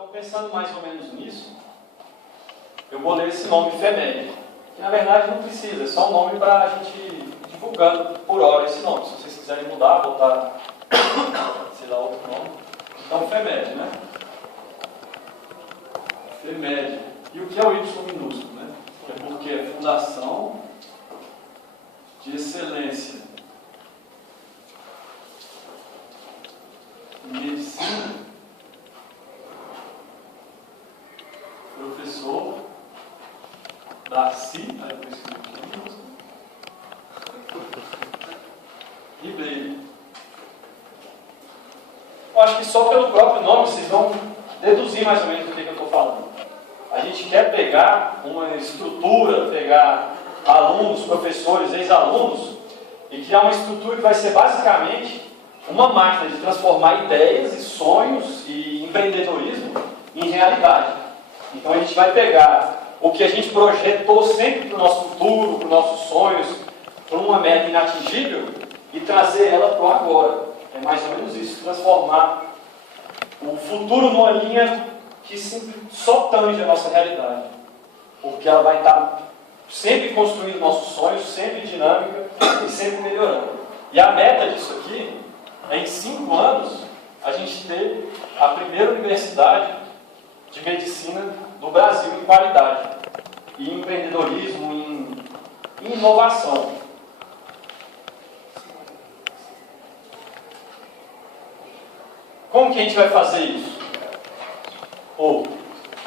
Então, pensando mais ou menos nisso, eu bolei esse nome FEMED, que na verdade não precisa, é só um nome para a gente ir divulgando por hora esse nome. Se vocês quiserem mudar, botar, sei lá, outro nome. Então, FEMED, né? FEMED. E o que é o Y minúsculo, né? É porque é Fundação de Excelência em Medicina, professor Darcy, aí eu escrevi aqui, Ribeiro. Eu acho que só pelo próprio nome vocês vão deduzir mais ou menos do que eu estou falando. A gente quer pegar uma estrutura, pegar alunos, professores, ex-alunos e criar uma estrutura que vai ser basicamente uma máquina de transformar ideias e sonhos e empreendedorismo em realidade. Então a gente vai pegar o que a gente projetou sempre para o nosso futuro, para os nossos sonhos, para uma meta inatingível e trazer ela para o agora. É mais ou menos isso, transformar o futuro numa linha que só tange a nossa realidade. Porque ela vai estar sempre construindo nossos sonhos, sempre dinâmica e sempre melhorando. E a meta disso aqui é, em 5 anos, a gente ter a primeira universidade de medicina do Brasil em qualidade, em empreendedorismo, em inovação. Como que a gente vai fazer isso?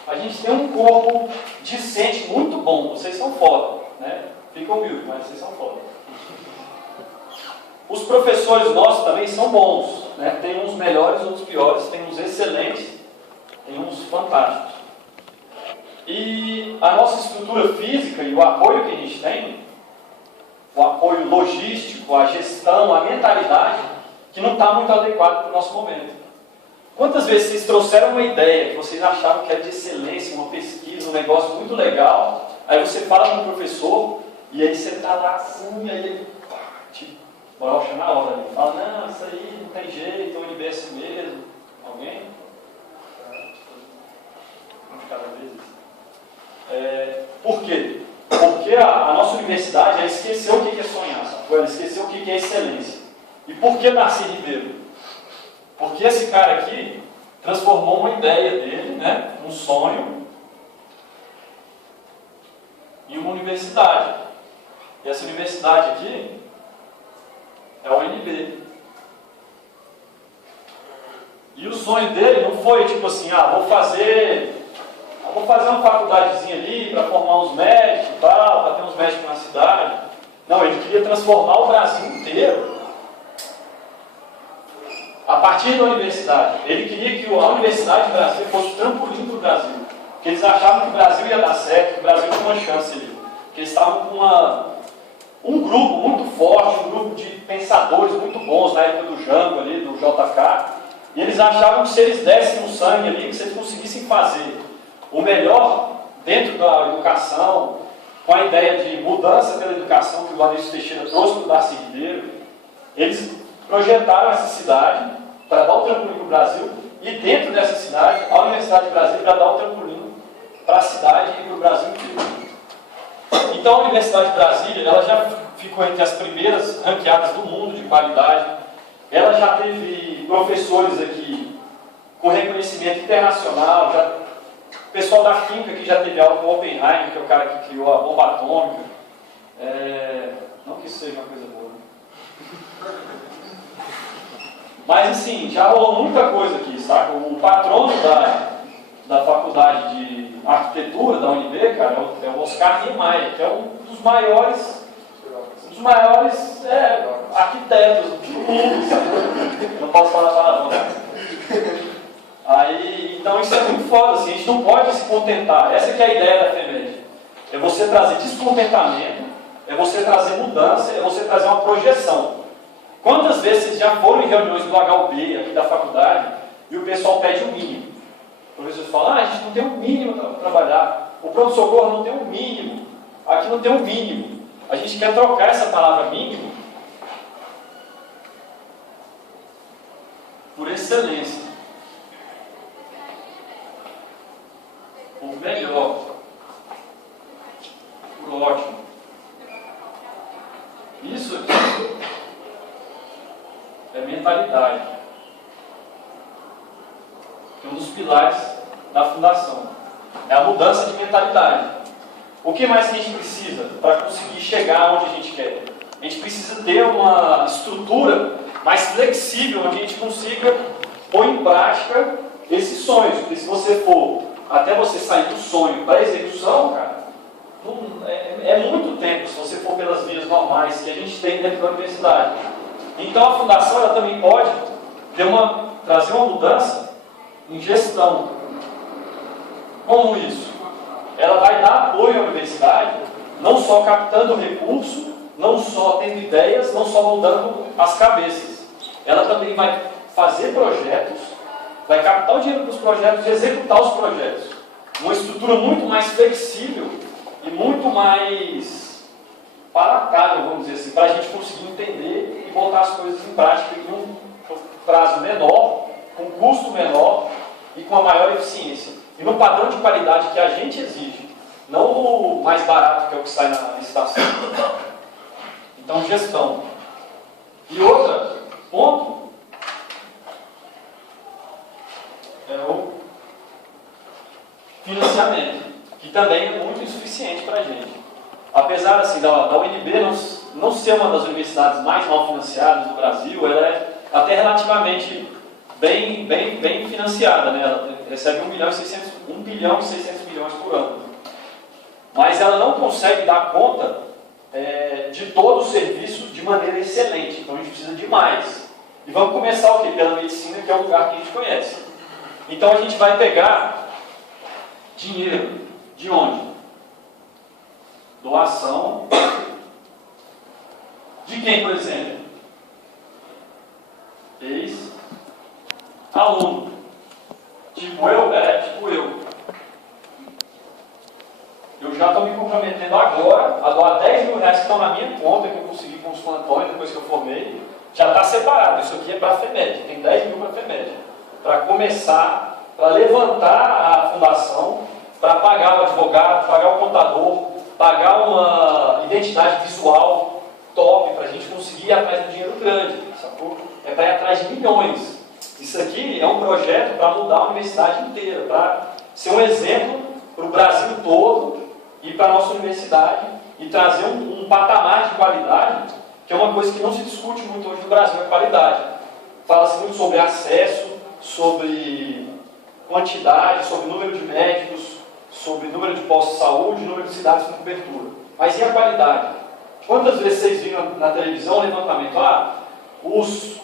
A gente tem um corpo discente muito bom, vocês são foda, né? Fica humilde, mas vocês são foda. Os professores nossos também são bons, né? Tem uns melhores, outros piores, tem uns excelentes, tem uns fantásticos. E a nossa estrutura física e o apoio que a gente tem, o apoio logístico, a gestão, a mentalidade, que não está muito adequado para o nosso momento. Quantas vezes vocês trouxeram uma ideia que vocês achavam que era de excelência, uma pesquisa, um negócio muito legal, aí você fala com o professor, e aí você está lá assim, e aí ele te brocha na hora, ele fala, não, isso aí não tem jeito, é um universo mesmo. Alguém? De cada vez. Por quê? Porque a nossa universidade, ela esqueceu o que é sonhar, sabe? Ela esqueceu o que é excelência. E por que Darcy Ribeiro? Porque esse cara aqui transformou uma ideia dele, né, um sonho, em uma universidade. E essa universidade aqui é a UNB. E o sonho dele não foi tipo assim, vou fazer uma faculdadezinha ali para formar uns médicos e tal, para ter uns médicos na cidade. Não, ele queria transformar o Brasil inteiro a partir da universidade. Ele queria que a Universidade do Brasil fosse o trampolim para o Brasil. Porque eles achavam que o Brasil ia dar certo, que o Brasil tinha uma chance ali. Porque eles estavam com um grupo muito forte, um grupo de pensadores muito bons na época do Jango ali, do JK. E eles achavam que se eles dessem um sangue ali, que se eles conseguissem fazer o melhor dentro da educação, com a ideia de mudança pela educação que o Anísio Teixeira trouxe para o Darcy Ribeiro, eles projetaram essa cidade para dar um trampolim para o Brasil e dentro dessa cidade, a Universidade de Brasília para dar um trampolim para a cidade e para o Brasil inteiro. Então a Universidade de Brasília, ela já ficou entre as primeiras ranqueadas do mundo de qualidade, ela já teve professores aqui com reconhecimento internacional, o pessoal da química que já teve aula com Oppenheimer, que é o cara que criou a bomba atômica. Não que isso seja uma coisa boa, né? Mas assim, já rolou muita coisa aqui, sabe? O patrono da faculdade de arquitetura da UNB, cara, é o Oscar Niemeyer, que é um dos maiores arquitetos do mundo, sabe? Não posso falar palavrão, né? Então isso é muito foda, assim, a gente não pode se contentar. Essa que é a ideia da FEMED. É você trazer descontentamento, é você trazer mudança, é você trazer uma projeção. Quantas vezes vocês já foram em reuniões do HUB, aqui da faculdade, e o pessoal pede o mínimo? O professor fala, a gente não tem um mínimo para trabalhar. O pronto-socorro não tem um mínimo. Aqui não tem um mínimo. A gente quer trocar essa palavra mínimo por excelência. melhor, por ótimo. Isso aqui é mentalidade. É um dos pilares da fundação. É a mudança de mentalidade. O que mais que a gente precisa para conseguir chegar onde a gente quer? A gente precisa ter uma estrutura mais flexível, onde a gente consiga pôr em prática esses sonhos. Porque se você for até você sair do sonho para a execução, cara, é muito tempo se você for pelas vias normais que a gente tem dentro da universidade. Então a fundação ela também pode trazer uma mudança em gestão. Como isso? Ela vai dar apoio à universidade, não só captando recurso, não só tendo ideias, não só mudando as cabeças. Ela também vai fazer projetos, vai captar o dinheiro dos projetos e executar os projetos. Uma estrutura muito mais flexível e muito mais palatável, vamos dizer assim, para a gente conseguir entender e botar as coisas em prática em um prazo menor, com custo menor e com a maior eficiência. E no padrão de qualidade que a gente exige, não o mais barato que é o que sai na licitação. Então, gestão. E outro ponto é o financiamento, que também é muito insuficiente para a gente. Apesar assim, da UNB não ser uma das universidades mais mal financiadas do Brasil, ela é até relativamente bem financiada, né? Ela recebe 1 bilhão e 600 milhões por ano. Mas ela não consegue dar conta de todo o serviço de maneira excelente. Então a gente precisa de mais. E vamos começar o quê? Pela medicina, que é o lugar que a gente conhece. Então a gente vai pegar dinheiro. De onde? Doação. De quem, por exemplo? Ex-aluno. Tipo eu? Tipo eu. Eu já estou me comprometendo agora a doar 10 mil reais que estão na minha conta, que eu consegui com os plantões depois que eu formei. Já está separado. Isso aqui é para a FEMED. Tem 10 mil para a FEMED. Para começar, para levantar a fundação, para pagar o advogado, pagar o contador, pagar uma identidade visual top, para a gente conseguir ir atrás de um dinheiro grande, sacou? É para ir atrás de milhões. Isso aqui é um projeto para mudar a universidade inteira, para ser um exemplo para o Brasil todo e para a nossa universidade e trazer um patamar de qualidade, que é uma coisa que não se discute muito hoje no Brasil, é qualidade. Fala-se muito sobre acesso, sobre quantidade, sobre número de médicos, sobre número de postos de saúde, número de cidades com cobertura. Mas e a qualidade? Quantas vezes vocês viram na televisão o levantamento? Os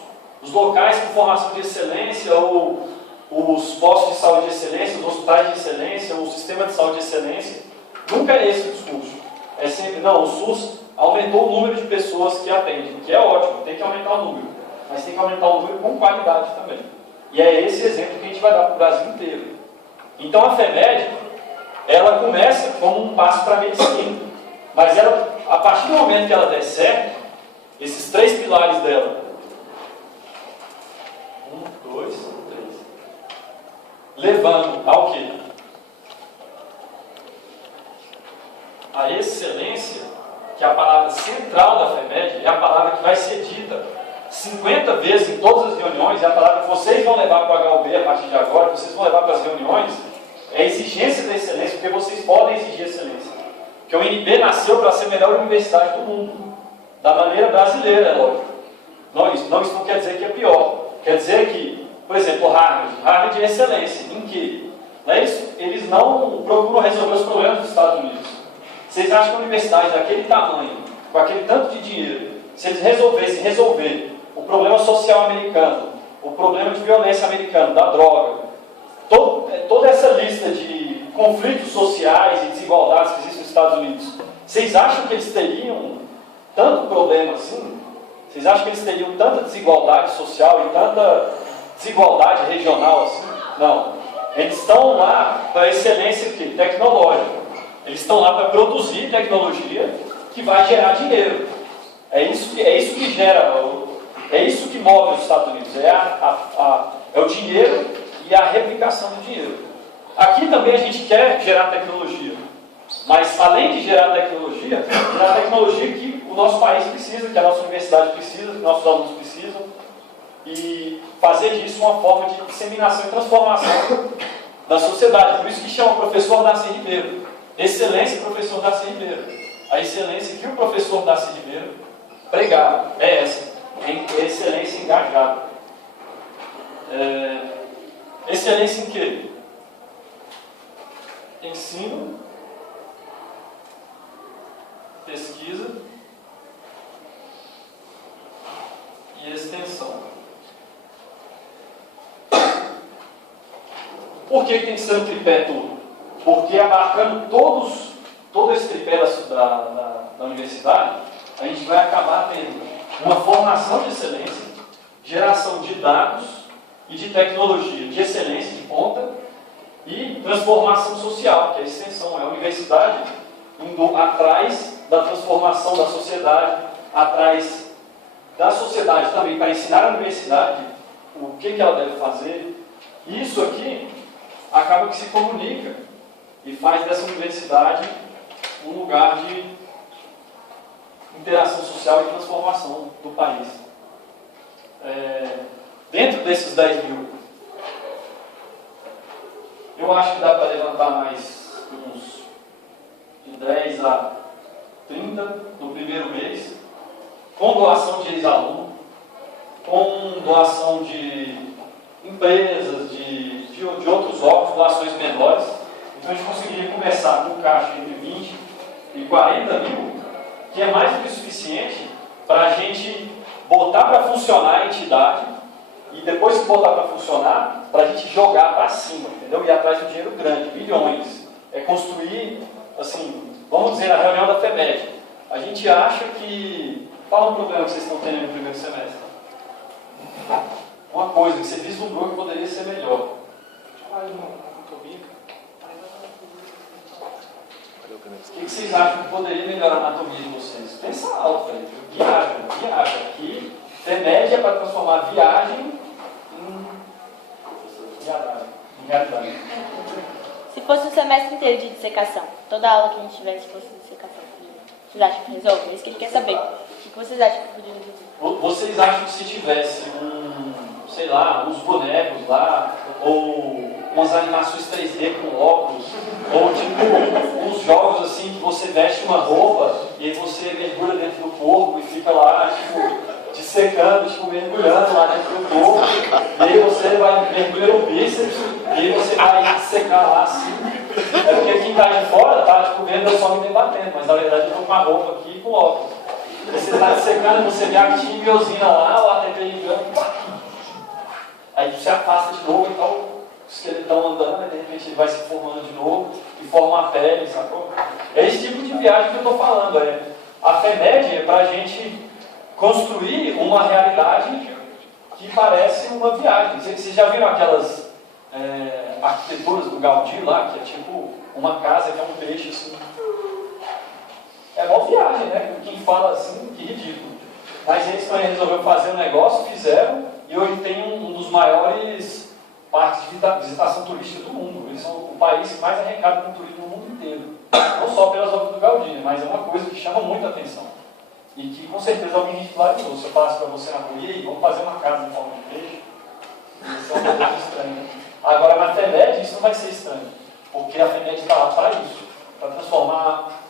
locais com formação de excelência, ou os postos de saúde de excelência, os hospitais de excelência, o sistema de saúde de excelência. Nunca é esse o discurso. É sempre, não, o SUS aumentou o número de pessoas que atendem, que é ótimo, tem que aumentar o número. Mas tem que aumentar o número com qualidade também. E é esse exemplo que a gente vai dar para o Brasil inteiro. Então a FEMED, ela começa como um passo para a medicina. Mas ela, a partir do momento que ela der certo, esses 3 pilares dela, 1, 2, 3, levando ao quê? A excelência, que é a palavra central da FEMED, é a palavra que vai ser dita 50 vezes em todas as reuniões, é a palavra que vocês vão levar para o HUB a partir de agora, que vocês vão levar para as reuniões, é a exigência da excelência, porque vocês podem exigir excelência. Porque o UNB nasceu para ser a melhor universidade do mundo, da maneira brasileira, é lógico. Isso não quer dizer que é pior. Quer dizer que, por exemplo, Harvard é excelência. Em quê? Eles não procuram resolver os problemas dos Estados Unidos. Vocês acham que a universidade daquele tamanho, com aquele tanto de dinheiro, se eles resolvessem resolver o problema social americano, o problema de violência americano, da droga, toda essa lista de conflitos sociais e desigualdades que existem nos Estados Unidos, vocês acham que eles teriam tanto problema assim? Vocês acham que eles teriam tanta desigualdade social e tanta desigualdade regional assim? Não. Eles estão lá para a excelência tecnológica. Eles estão lá para produzir tecnologia que vai gerar dinheiro. É isso que gera, é isso que move os Estados Unidos. É o dinheiro e a replicação do dinheiro. Aqui também a gente quer gerar tecnologia, mas além de gerar tecnologia que o nosso país precisa, que a nossa universidade precisa, que nossos alunos precisam, e fazer disso uma forma de disseminação e transformação da sociedade. Por isso que chama professor Darcy Ribeiro. Excelência, professor Darcy Ribeiro. A excelência que o professor Darcy Ribeiro pregava é essa, é excelência engajada. Excelência em quê? Ensino, pesquisa e extensão. Por que tem que ser um tripé todo? Porque abarcando todo esse tripé da universidade, a gente vai acabar tendo uma formação de excelência, geração de dados e de tecnologia de excelência de ponta e transformação social, que é a extensão, é a universidade indo atrás da transformação da sociedade, atrás da sociedade também, para ensinar a universidade o que ela deve fazer. Isso aqui acaba que se comunica e faz dessa universidade um lugar de interação social e transformação do país. Dentro desses 10 mil, eu acho que dá para levantar mais uns de 10 a 30 no primeiro mês, com doação de ex-aluno, com doação de empresas, de outros órgãos, doações menores. Então a gente conseguiria começar com um caixa entre 20 e 40 mil, que é mais do que suficiente para a gente botar para funcionar a entidade e depois que botar para funcionar, para a gente jogar para cima, entendeu? Ir atrás do dinheiro grande, bilhões. É construir, assim, vamos dizer, a reunião da FEMED. A gente acha que... Qual é o problema que vocês estão tendo no primeiro semestre? Uma coisa que você vislumbrou que poderia ser melhor. O que vocês acham que poderia melhorar a anatomia de vocês? Pensa alto, velho. Viagem. Aqui, FEMED é para transformar viagem em realidade. Se fosse um semestre inteiro de dissecação, toda aula que a gente tivesse fosse dissecação, vocês acham que resolve? É isso que ele quer saber. O que vocês acham que poderia resolver? Vocês acham que se tivesse sei lá, uns bonecos lá, ou umas animações 3D com óculos, ou tipo uns jogos assim que você veste uma roupa e aí você mergulha dentro do corpo e fica lá, tipo, dissecando, tipo, mergulhando lá dentro do corpo, e aí você vai mergulhar no bíceps, e aí você vai dissecar lá assim. É porque quem está de fora tá tipo vendo eu só me debatendo, mas na verdade eu tô com a roupa aqui e com óculos. E você está dissecando, você vê a tibiosina lá, o ATP ligando, aí você afasta de novo, então o esqueletão andando, e de repente ele vai se formando de novo e forma a pele, sacou? É esse tipo de viagem que eu estou falando. A FEMED é para a gente construir uma realidade que parece uma viagem. Vocês já viram aquelas arquiteturas do Gaudí lá, que é tipo uma casa que é um peixe assim? É uma viagem, né? Quem fala assim, que ridículo. Mas eles também resolveram fazer um negócio, fizeram, e hoje tem um dos maiores parques de visitação turística do mundo. Eles são o país que mais arrecada com turismo no mundo inteiro. Não só pelas obras do Gaudí, mas é uma coisa que chama muita atenção. E que com certeza alguém ridicularizou. Se eu falasse para você na rua, e aí, vamos fazer uma casa em forma de peixe? Isso é uma coisa estranha. Agora na FEMED isso não vai ser estranho. Porque a FEMED está lá para isso. Para transformar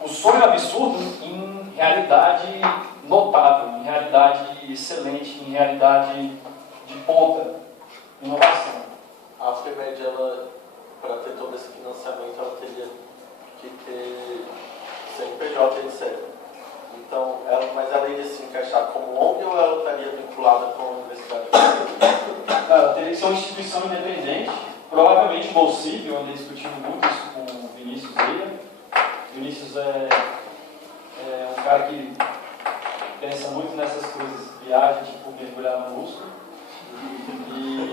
o sonho absurdo em realidade notável, em realidade excelente, em realidade de ponta, inovação. A FEMED, ela, para ter todo esse financiamento, ela teria que ter CNPJ, etc. Então, mas ela iria se encaixar como ONG ou ela estaria vinculada com a universidade? Ela teria que ser uma instituição independente, provavelmente bolsível, eu andei discutindo muito isso com o Vinícius Eira. Vinícius é um cara que pensa muito nessas coisas, viagem, tipo mergulhar no músculo,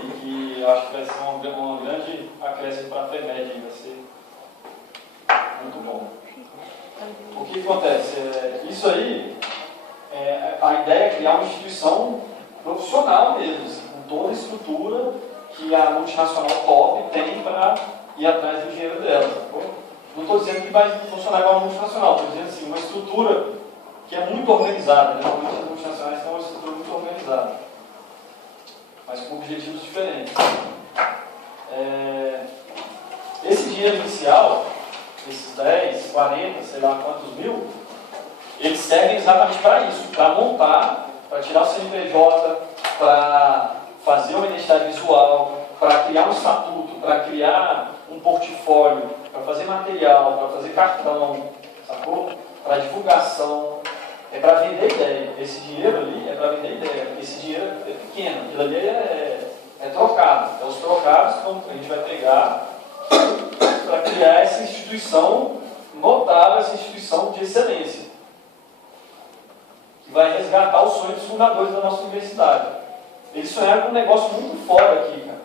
e acho que vai ser uma grande acréscimo para a FEMED, vai ser muito bom. O que acontece? Isso aí, a ideia é criar uma instituição profissional mesmo, assim, com toda a estrutura que a multinacional top tem para ir atrás do dinheiro dela. Sacou? Não estou dizendo que vai funcionar igual a multinacional, estou dizendo assim, uma estrutura que é muito organizada. Normalmente as multinacionais têm uma estrutura muito organizada, mas com objetivos diferentes. Esse dinheiro inicial, esses 10, 40, sei lá quantos mil, eles servem exatamente para isso, para montar, para tirar o CNPJ, para fazer uma identidade visual, para criar um estatuto, para criar um portfólio, para fazer material, para fazer cartão, sacou? Para divulgação, é para vender ideia. Esse dinheiro ali é para vender ideia, porque esse dinheiro é pequeno, aquilo ali é trocado. É os trocados que a gente vai pegar para criar essa instituição notável, essa instituição de excelência, que vai resgatar os sonhos dos fundadores da nossa universidade. Eles sonharam com um negócio muito fora aqui, cara.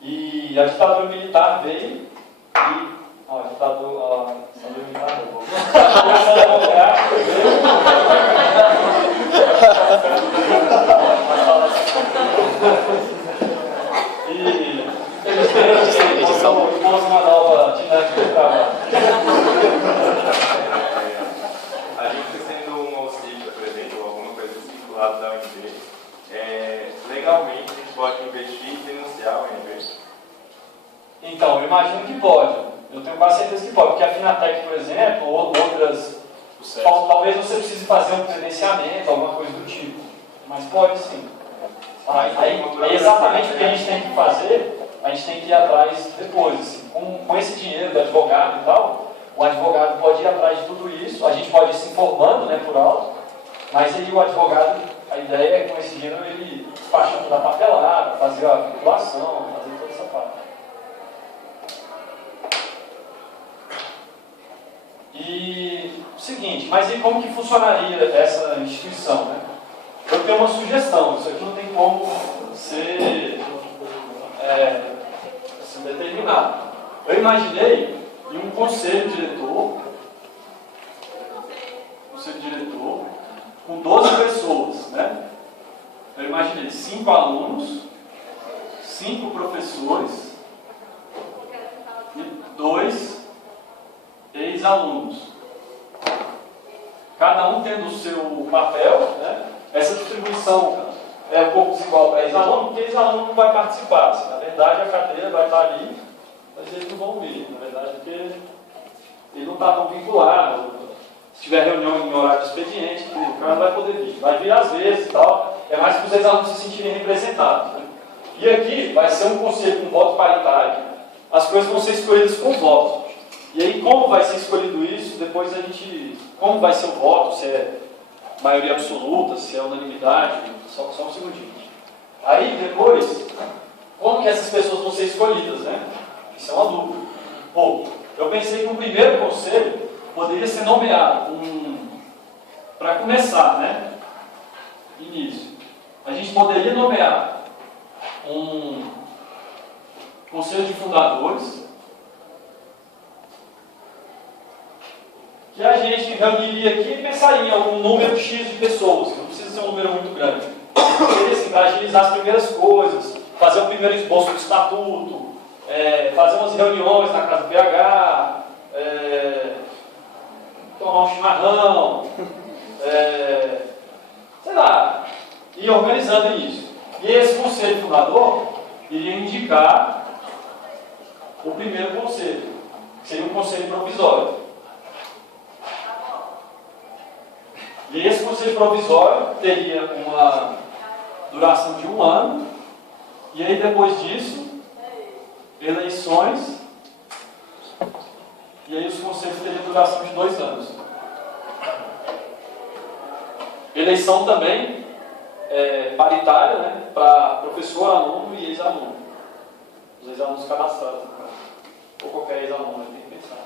E a ditadura militar veio e... Ó, a ditadura militar não. A democrática veio... E eles queriam uma nova dinâmica de trabalho. A gente sendo uma OCIP, por exemplo, alguma coisa circulada da UNB, legalmente a gente pode investir e financiar a UNB? Então, eu imagino que pode. Eu tenho quase certeza que pode, porque a Finatec, por exemplo, ou outras, talvez você precise fazer um credenciamento, alguma coisa do tipo, mas pode sim. Aí exatamente o que a gente tem que fazer, a gente tem que ir atrás depois. Assim. Com esse dinheiro do advogado e tal, o advogado pode ir atrás de tudo isso, a gente pode ir se informando, né, por alto, mas aí o advogado, a ideia é que com esse dinheiro ele despachar toda a papelada, fazer a vinculação, fazer toda essa parte. E seguinte, mas e como que funcionaria essa instituição, né? Eu tenho uma sugestão, isso aqui não tem como ser determinado. Eu imaginei em um conselho diretor com 12 pessoas, né? Eu imaginei 5 alunos, 5 professores e 2 ex-alunos. Cada um tendo o seu papel, né? Essa distribuição é um pouco desigual para ex-aluno, porque ex-aluno não vai participar. Assim, na verdade, a cadeira vai estar ali, mas eles não vão vir. Na verdade, porque ele não está tão vinculado. Se tiver reunião em horário de expediente, o cara não vai poder vir. Vai vir às vezes e tal. É mais para os ex-alunos se sentirem representados. Né? E aqui vai ser um conselho com voto paritário. As coisas vão ser escolhidas com voto. E aí, como vai ser escolhido isso? Depois a gente... Como vai ser o voto? Se é maioria absoluta, se é unanimidade? Só um segundinho. Aí, depois, como que essas pessoas vão ser escolhidas, né? Isso é uma dúvida. Bom, eu pensei que o primeiro conselho poderia ser nomeado para começar, né? Início. A gente poderia nomear um conselho de fundadores, que a gente reuniria aqui e pensaria em algum número X de pessoas, não precisa ser um número muito grande. Seria assim, para agilizar as primeiras coisas, fazer o primeiro esboço do estatuto, fazer umas reuniões na casa do PH, tomar um chimarrão, sei lá, ir organizando isso. E esse conselho fundador iria indicar o primeiro conselho, que seria um conselho provisório. E esse conselho provisório teria uma duração de 1 ano, e aí depois disso, eleições, e aí os conselhos teriam duração de 2 anos. Eleição também paritária, né, para professor, aluno e ex-aluno. Os ex-alunos cadastrados, ou qualquer ex-aluno, tem que pensar.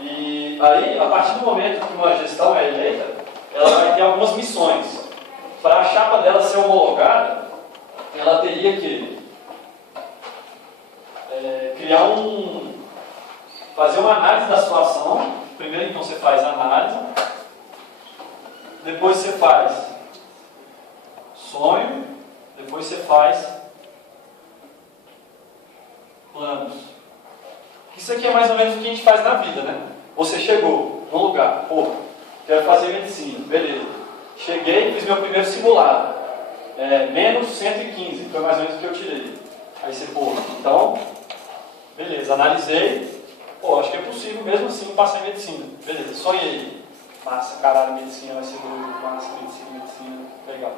E aí, a partir do momento que uma gestão é eleita, ela vai ter algumas missões. Para a chapa dela ser homologada, ela teria que fazer uma análise da situação. Primeiro, então, você faz a análise. Depois você faz sonho. Depois você faz planos. Isso aqui é mais ou menos o que a gente faz na vida, né? Você chegou num lugar, pô, quero fazer medicina, beleza. Cheguei e fiz meu primeiro simulado. Menos 115, foi mais ou menos o que eu tirei. Aí você, pô, então, beleza, analisei, pô, acho que é possível mesmo assim passar em medicina. Beleza, sonhei. Massa, caralho, medicina vai ser doido, massa, medicina, legal.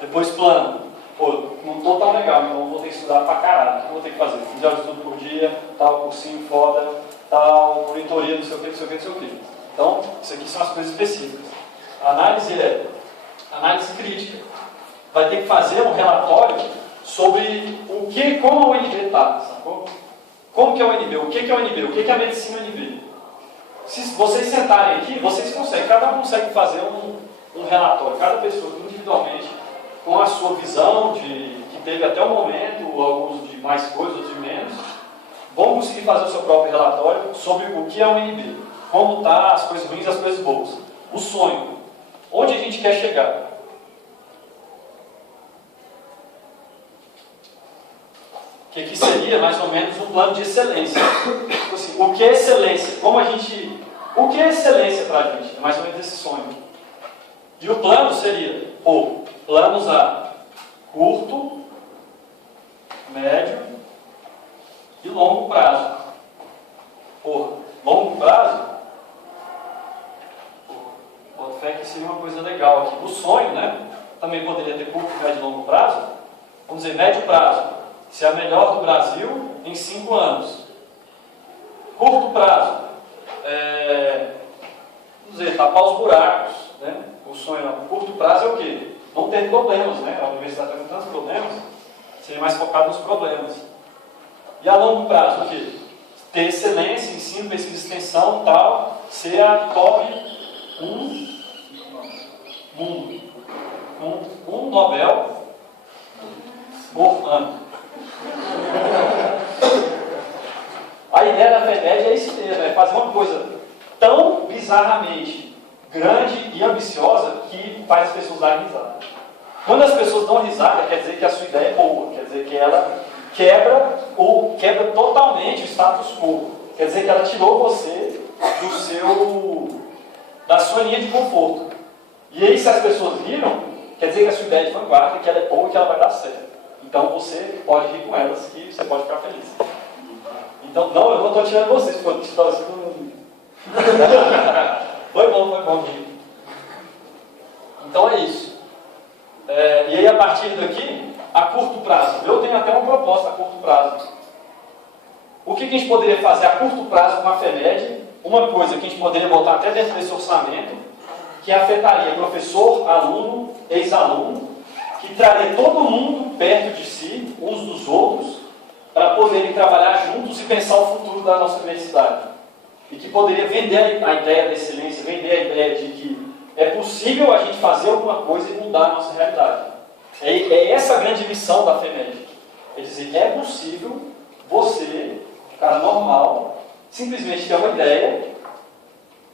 Depois plano, pô, não tô tão legal, então vou ter que estudar pra caralho. O que eu vou ter que fazer? 15 horas de estudo por dia, tal, cursinho foda, tal, monitoria, não sei o que, não sei o que, não sei o que. Então, isso aqui são as coisas específicas. A análise é análise crítica. Vai ter que fazer um relatório sobre como o UNB está, sacou? Como que é o UNB? O que é o UNB? O que é a medicina UNB? Se vocês sentarem aqui, vocês conseguem, cada um consegue fazer um relatório, cada pessoa individualmente, com a sua visão que teve até o momento, alguns de mais coisas, outros de menos, vão conseguir fazer o seu próprio relatório sobre o que é o UNB, como está, as coisas ruins e as coisas boas. O sonho, onde a gente quer chegar. Que seria mais ou menos um plano de excelência. Assim, o que é excelência? O que é excelência para a gente? É mais ou menos esse sonho. E o plano seria, planos a curto, médio e longo prazo. Longo prazo, boto fé que seria uma coisa legal aqui. O sonho, né? Também poderia ter curto, médio e longo prazo. Vamos dizer, médio prazo. Ser a melhor do Brasil em 5 anos. Curto prazo. Vamos dizer, tapar os buracos. Né? O sonho a curto prazo é o quê? Não ter problemas. Né? A universidade está com tantos problemas, seria mais focado nos problemas. E a longo prazo, o quê? Ter excelência, ensino, pesquisa e extensão, tal, ser a top 1 mundo. Um Nobel por ano. A ideia da FEMED é isso mesmo, é fazer uma coisa tão bizarramente grande e ambiciosa que faz as pessoas darem risada. Quando as pessoas dão risada, quer dizer que a sua ideia é boa, quer dizer que ela quebra totalmente o status quo, quer dizer que ela tirou você da sua linha de conforto. E aí, se as pessoas riram, quer dizer que a sua ideia é de vanguarda, que ela é boa e que ela vai dar certo. Então você pode rir com elas, que você pode ficar feliz. Então, não, eu não estou tirando vocês, porque eu estou assim. Foi bom rir. Então é isso. E aí, a partir daqui, a curto prazo, eu tenho até uma proposta a curto prazo. O que a gente poderia fazer a curto prazo com a FEMED? Uma coisa que a gente poderia botar até dentro desse orçamento, que afetaria professor, aluno, ex-aluno, que traria todo mundo perto de si, uns dos outros, para poderem trabalhar juntos e pensar o futuro da nossa universidade. E que poderia vender a ideia da excelência, vender a ideia de que é possível a gente fazer alguma coisa e mudar a nossa realidade. É essa a grande missão da FEMED. É dizer que é possível você, cara normal, simplesmente ter uma ideia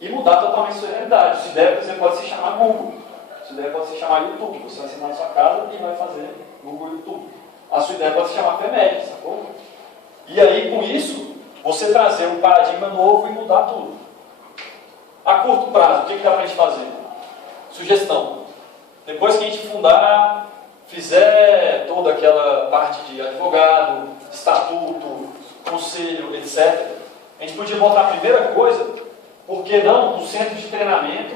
e mudar totalmente a sua realidade. Essa ideia, por exemplo, pode se chamar Google. A sua ideia pode se chamar YouTube. Você vai sentar na sua casa e vai fazer Google e YouTube. A sua ideia pode se chamar FEMED, sacou? E aí, com isso, você trazer um paradigma novo e mudar tudo. A curto prazo, o que dá para a gente fazer? Sugestão. Depois que a gente fundar, fizer toda aquela parte de advogado, estatuto, conselho, etc., a gente podia botar a primeira coisa, por que não, um centro de treinamento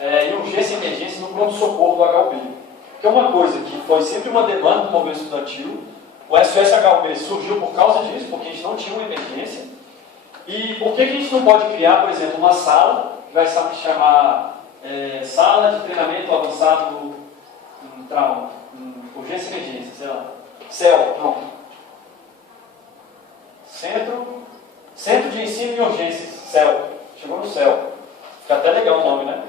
em urgência e emergência no pronto-socorro do HUB. Que é uma coisa que foi sempre uma demanda do movimento estudantil. O SOS-HUB surgiu por causa disso, porque a gente não tinha uma emergência. E por que a gente não pode criar, por exemplo, uma sala, que vai se chamar Sala de Treinamento Avançado em Trauma, Urgência e Emergência, sei lá. CEL, não. Centro de Ensino em Urgências, CEL. Chegou no CEL. Fica até legal o nome, né?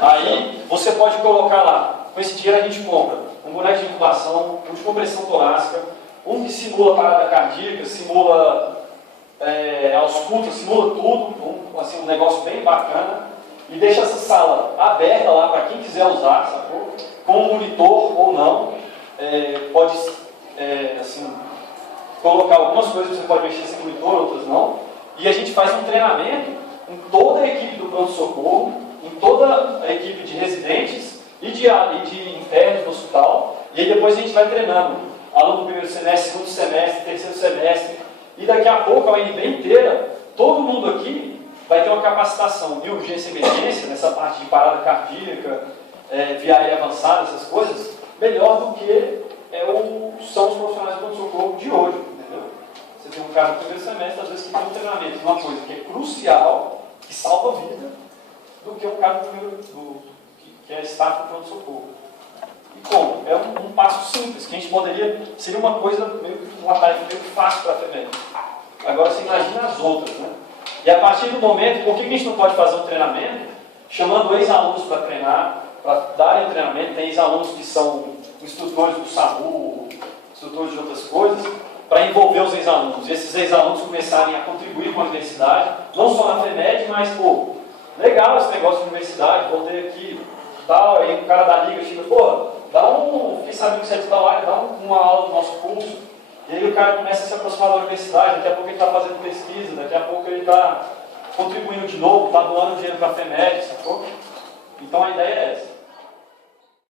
Aí você pode colocar lá. Com esse dinheiro a gente compra um boneco de incubação, um de compressão torácica, um que simula parada cardíaca, simula ausculta, simula tudo, um negócio bem bacana, e deixa essa sala aberta lá para quem quiser usar, sacou? Com um monitor ou não, pode colocar algumas coisas que você pode mexer sem monitor, outras não. E a gente faz um treinamento em toda a equipe do pronto-socorro, em toda a equipe de residentes e de internos do hospital. E aí depois a gente vai treinando aluno do primeiro semestre, segundo semestre, terceiro semestre. E daqui a pouco, a UNB inteira, todo mundo aqui vai ter uma capacitação de urgência e emergência, nessa parte de parada cardíaca, via aérea avançada, essas coisas, melhor do que são os profissionais do pronto-socorro de hoje, entendeu? Você tem um cara no primeiro semestre, às vezes, que tem um treinamento de uma coisa que é crucial, que salva a vida, do que um cara que é staff do pronto-socorro. E como? É um passo simples, que a gente poderia, seria uma coisa, uma tarefa meio fácil para a FEMED. Agora você imagina as outras, né? E a partir do momento, por que a gente não pode fazer um treinamento chamando ex-alunos para treinar, para darem o treinamento? Tem ex-alunos que são instrutores do SAMU, instrutores de outras coisas, para envolver os ex-alunos. E esses ex-alunos começarem a contribuir com a universidade, não só na FEMED, mas, pô, legal esse negócio de universidade, voltei aqui, tal, aí o cara da liga chega, pô, fiquei sabendo que você é de tal área, dá uma aula do nosso curso. E aí o cara começa a se aproximar da universidade, daqui a pouco ele está fazendo pesquisa, daqui a pouco ele está contribuindo de novo, está doando dinheiro para a FEMED, sacou? Então a ideia é essa.